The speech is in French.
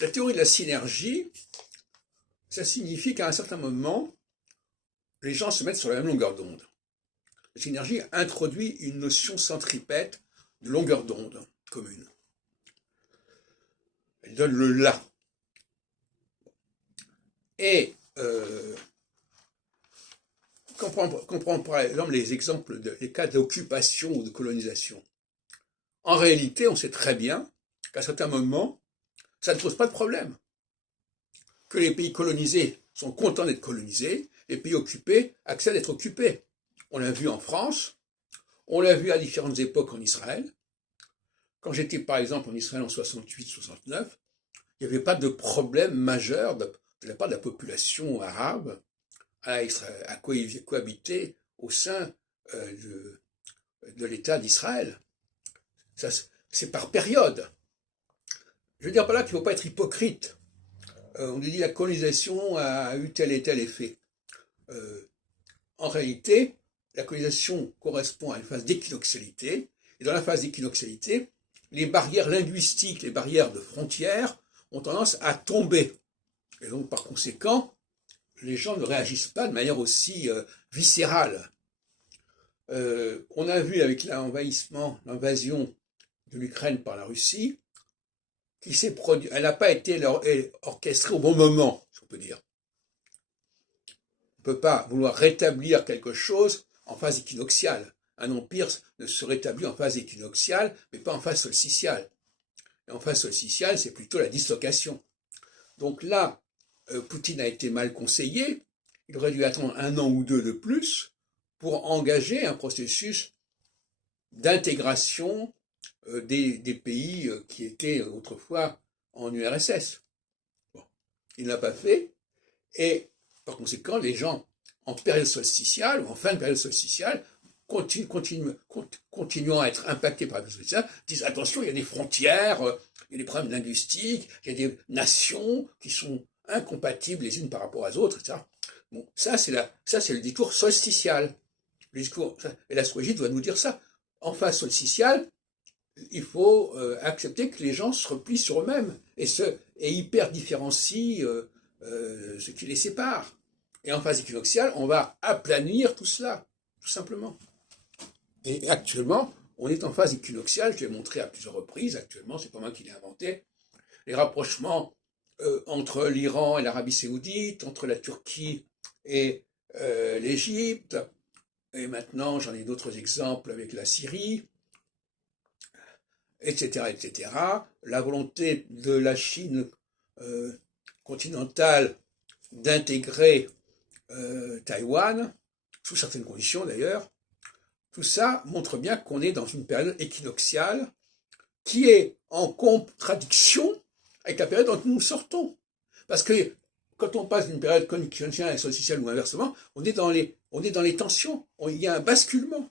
La théorie de la synergie, ça signifie qu'à un certain moment, les gens se mettent sur la même longueur d'onde. La synergie introduit une notion centripète de longueur d'onde commune. Elle donne le là. Et comprendre par exemple les exemples des cas d'occupation ou de colonisation. En réalité, on sait très bien qu'à certains moments, ça ne pose pas de problème. Que les pays colonisés sont contents d'être colonisés, les pays occupés acceptent d'être occupés. On l'a vu en France, on l'a vu à différentes époques en Israël. Quand j'étais par exemple en Israël en 68-69, il n'y avait pas de problème majeur de la part de la population arabe à cohabiter au sein de l'État d'Israël. C'est par période. Je veux dire par là qu'il ne faut pas être hypocrite. On nous dit que la colonisation a eu tel et tel effet. En réalité, la colonisation correspond à une phase d'équinoxialité, et dans la phase d'équinoxialité, les barrières linguistiques, les barrières de frontières ont tendance à tomber. Et donc, par conséquent, les gens ne réagissent pas de manière aussi viscérale. On a vu avec l'invasion de l'Ukraine par la Russie, qui s'est produit, elle n'a pas été orchestrée au bon moment, si on peut dire. On ne peut pas vouloir rétablir quelque chose en phase équinoxiale. Un empire ne se rétablit en phase équinoxiale, mais pas en phase solsticiale. Et en phase solsticiale, c'est plutôt la dislocation. Donc là, Poutine a été mal conseillé. Il aurait dû attendre 1 an ou 2 de plus pour engager un processus d'intégration des pays qui étaient autrefois en URSS. Bon. Il ne l'a pas fait, et par conséquent, les gens en période solsticiale ou en fin de période solsticiale continuant à être impactés par la période solsticiale, disent attention, il y a des frontières, il y a des problèmes linguistiques, il y a des nations qui sont incompatibles les unes par rapport aux autres, etc. Bon, ça c'est le discours solsticial. Et l'astrologie doit nous dire ça. En phase solsticiale, il faut accepter que les gens se replient sur eux-mêmes et hyper différencient ce qui les sépare. Et en phase équinoxiale, on va aplanir tout cela, tout simplement. Et actuellement, on est en phase équinoxiale, je l'ai montré à plusieurs reprises, actuellement, c'est pas moi qui l'ai inventé. Les rapprochements entre l'Iran et l'Arabie Saoudite, entre la Turquie et l'Égypte, et maintenant j'en ai d'autres exemples avec la Syrie, etc., etc. La volonté de la Chine continentale d'intégrer Taïwan, sous certaines conditions d'ailleurs, tout ça montre bien qu'on est dans une période équinoxiale qui est en contradiction avec la période dont nous sortons. Parce que quand on passe d'une période équinoxiale à solsticiale ou inversement, on est dans les tensions, il y a un basculement.